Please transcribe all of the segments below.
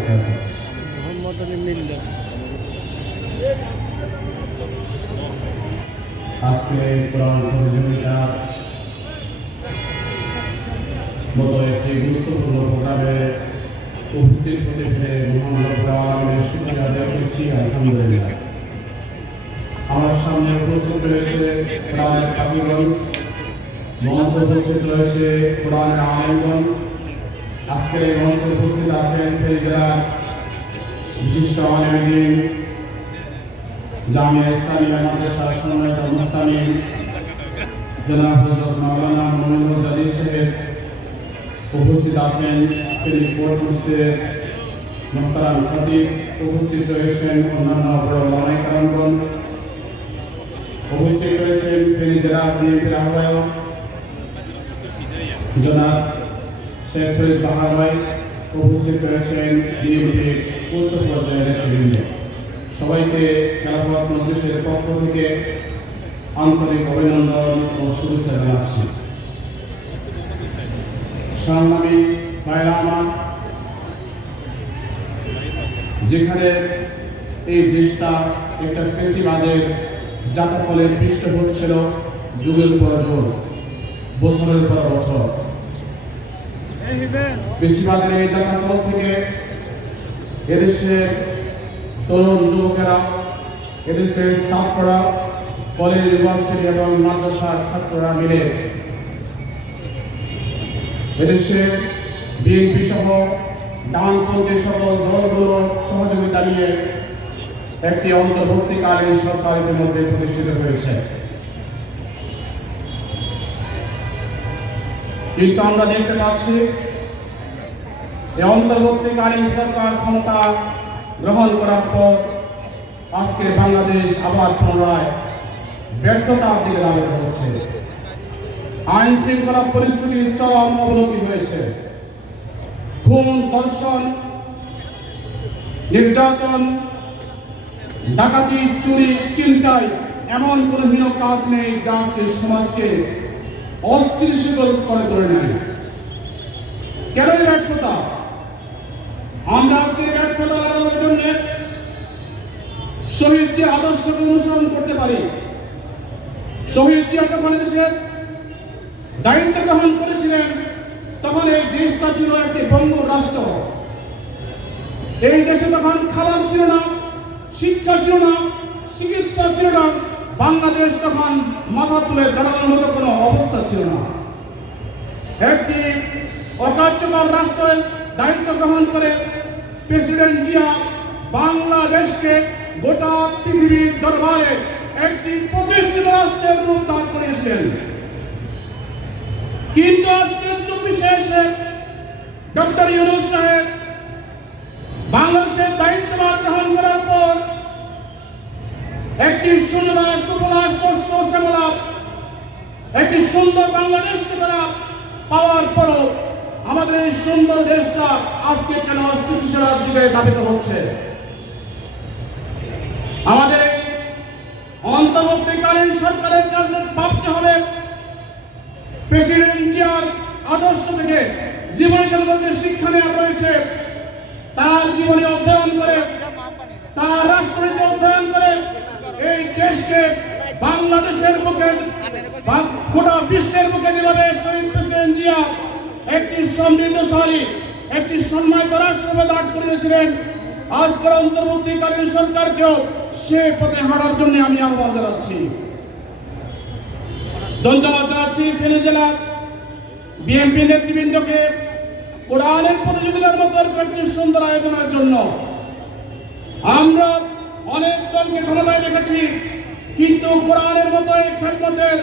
وبركاته. আজকে কোরআন প্রতিযোগিতার মতো একটি গুরুত্বপূর্ণ প্রোগ্রামে উপস্থিত হতে পেরে মহান রব্বুল আলামিনের শুকরিয়া আদায় করছি। আলহামদুলিল্লাহ। আমার সামনে উপস্থিত রয়েছে কোরআনের পাখিগণ, মঞ্চে উপস্থিত রয়েছে কোরআনের আলেমগণ। আজকের এই মঞ্চে উপস্থিত আছেন জেলার বিশিষ্ট আলেমদ্বীন, জামিয়া ইসলামিয়া মাদ্রাসার সম্মানিত মুহতামিম জনাব হযরত মাওলানা মুমিনুল জালিল সাহেব উপস্থিত আছেন। ফিলিপপুর মসজিদের মুহতারাম খতিব উপস্থিত রয়েছেন। অন্যান্য ওলামায়ে কেরামগণ উপস্থিত রয়েছেন। ফেনী জেলা বিএনপির আহ্বায়ক জনাব শেখ ফরিদ বাহার ভাই উপস্থিত রয়েছেন। বিএনপির উচ্চ পর্যায়ের নেতৃবৃন্দ, সবাইকে খেলাফত মজলিসের পক্ষ থেকে আন্তরিক অভিনন্দন ও শুভেচ্ছা জানাচ্ছি। সংগ্রামী ভাইরা আমার, যেখানে এই দেশটা একটা ফ্যাসিবাদের জাতাকলে পৃষ্ঠ হচ্ছিল যুগের পর যুগ, বছরের পর বছর, ফ্যাসিবাদের এই জাতাকল থেকে এদেশের তরুণ যুবকেরা, এদেশের ছাত্ররা, কলেজ, ইউনিভার্সিটি এবং মাদ্রাসার ছাত্ররা মিলে এদেশের বিএনপি সহ ডানপন্থী সকল দলগুলো সহযোগিতা নিয়ে একটি অন্তর্বর্তীকালীন সরকার ইতিমধ্যে প্রতিষ্ঠিত হয়েছে। কিন্তু আমরা দেখতে পাচ্ছি এই অন্তর্বর্তীকালীন সরকার ক্ষমতা গ্রহণ করার পর আজকে বাংলাদেশ আবার পুনরায় ব্যর্থতার দিকে ধাবিত হচ্ছে। আইন শৃঙ্খলা পরিস্থিতির চরম অবনতি হয়েছে। খুন, ধর্ষণ, নির্যাতন, ডাকাতি, চুরি, ছিনতাই এমন কোনো হীন কাজ নেই যা আজকে সমাজকে অস্থিতিশীল করে তোলে নাই। কেন এই ব্যর্থতা? আমরা আজকে ব্যর্থতা লাগানোর জন্য শহীদ যে আদর্শকে অনুসরণ করতে পারি। শহীদ জিয়া যখন দেশের দায়িত্ব গ্রহণ করেছিলেন তখন এই দেশটা ছিল একটি বঙ্গুর রাষ্ট্র। এই দেশে তখন খাবার ছিল না, শিক্ষা ছিল না, চিকিৎসা ছিল না। বাংলাদেশ তখন মাথা তুলে দাঁড়ানোর মতো কোনো অবস্থা ছিল না। একটি অকার্যকর রাষ্ট্রের দায়িত্ব গ্রহণ করে প্রেসিডেন্ট জিয়া বাংলাদেশকে গোটা পৃথিবীর দরবারে একটি প্রতিষ্ঠিত রাষ্ট্রের রূপ দান করেছিলেন। কিন্তু আজকে 24-এ এসে ডক্টর ইউনূস সাহেব বাংলাদেশের দায়িত্বভার গ্রহণ করার পর একটি সুন্দর সুফলা শস্য শ্যামলা একটি সুন্দর বাংলাদেশকে তারা পাওয়ার পরও আমাদের এই সুন্দর দেশটা আজকে কেন অস্থিতিশীলতার দিকে ধাবিত হচ্ছে? আমাদের এই অন্তর্বর্তীকালীন সরকারের কাছে ভাবতে হবে প্রেসিডেন্ট জিয়ার আদর্শ থেকে জীবনী জগতের শিক্ষা নেওয়া রয়েছে। তার জীবনী অধ্যয়ন করে, তার রাষ্ট্রনীতি অধ্যয়ন করে এই দেশকে বাংলাদেশের বুকে, গোটা বিশ্বের বুকে যেভাবে শহীদ প্রেসিডেন্ট জিয়া একটি সমৃদ্ধশালী, একটি সম্মানিত রাষ্ট্রভাবে দাঁড় করিয়েছিলেন, আজকের অন্তর্বর্তীকালীন সরকারকেও সে পথে হাঁটার জন্য আমি আহ্বান জানাচ্ছি। ধন্যবাদ জানাচ্ছি ফেনী জেলা বিএনপি নেতৃবৃন্দকে কোরআনের প্রতিযোগিতার মতো একটি সুন্দর আয়োজনের জন্য। আমরা অনেক দলকে ক্ষমতায় রেখেছি, কিন্তু কোরআনের মতো এই খেদমতের,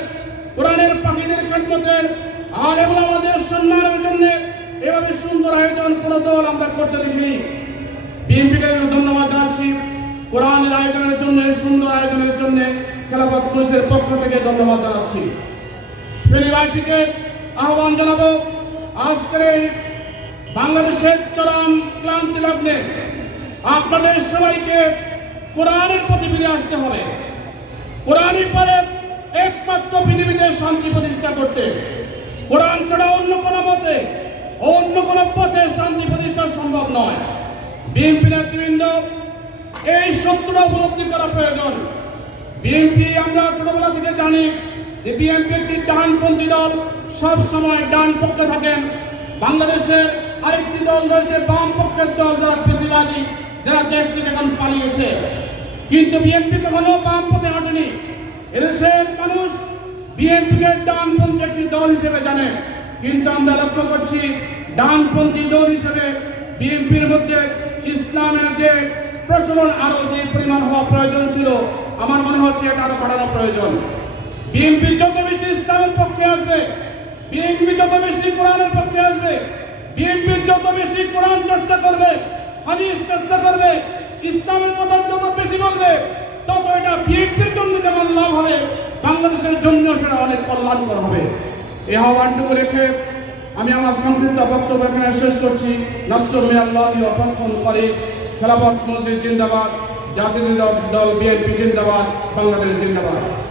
কোরআনের পাখিদের খেদমতের আর এবং আমাদের সম্মানের জন্য এভাবে সুন্দর আয়োজন কোন দল আমরা করতে দেখিনি। বিএনপিকে ধন্যবাদ জানাচ্ছি কোরআনের আয়োজনের জন্য, সুন্দর আয়োজনের জন্য খেলাফত মজলিসের পক্ষ থেকে ধন্যবাদ জানাচ্ছি। ফেনীবাসীকে আহ্বান জানাবো, আজকের এই বাংলাদেশের চরম ক্লান্তি লগ্নে আপনাদের সবাইকে কোরআনের প্রতি ফিরে আসতে হবে। কোরআনই পারে একমাত্র পৃথিবীতে শান্তি প্রতিষ্ঠা করতে। কোরআন ছাড়া অন্য কোনো মতে, অন্য কোনো পথে শান্তি প্রতিষ্ঠা সম্ভব নয়। বিএনপি নেতৃবৃন্দ এই সত্যটা উপলব্ধি করা প্রয়োজন। বিএনপি আমরা ছোটবেলা থেকে জানি যে বিএনপি একটি ডানপন্থী দল, সব সময় ডান পক্ষে থাকেন। বাংলাদেশের আরেকটি দল রয়েছে বাম পক্ষের দল, যারা পেশিবাদী, যারা দেশ থেকে এখন পালিয়েছে। কিন্তু বিএনপি কখনো বাম পথে হাঁটেনি। এদেশের মানুষ বিএনপিকে ডানপন্থী একটি দল হিসেবে জানে। কিন্তু আমরা লক্ষ্য করছি ডানপন্থী দল হিসেবে বিএনপির মধ্যে ইসলামের যে প্রচলন আরো যে পরিমাণ হওয়া প্রয়োজন ছিল, আমার মনে হচ্ছে এটা আরো বাড়ানো প্রয়োজন। বিএনপি যত বেশি ইসলামের পক্ষে আসবে, বিএনপি যত বেশি কোরআনের পক্ষে আসবে, বিএনপি যত বেশি কোরআন চর্চা করবে, হাদিস চর্চা করবে, ইসলামের কথা যত বেশি বলবে, তত এটা বিএনপির জন্য যেমন লাভ হবে, বাংলাদেশের জন্য সেটা অনেক কল্যাণকর হবে। এই আহ্বানটুকু রেখে আমি আমার সংক্ষিপ্ত বক্তব্য এখানে শেষ করছি। নাসরুম মিনাল্লাহি ওয়া ফাতহুন করিব। খেলাফত মজলিস জিন্দাবাদ, জাতীয় দল বিএনপি জিন্দাবাদ, বাংলাদেশ জিন্দাবাদ।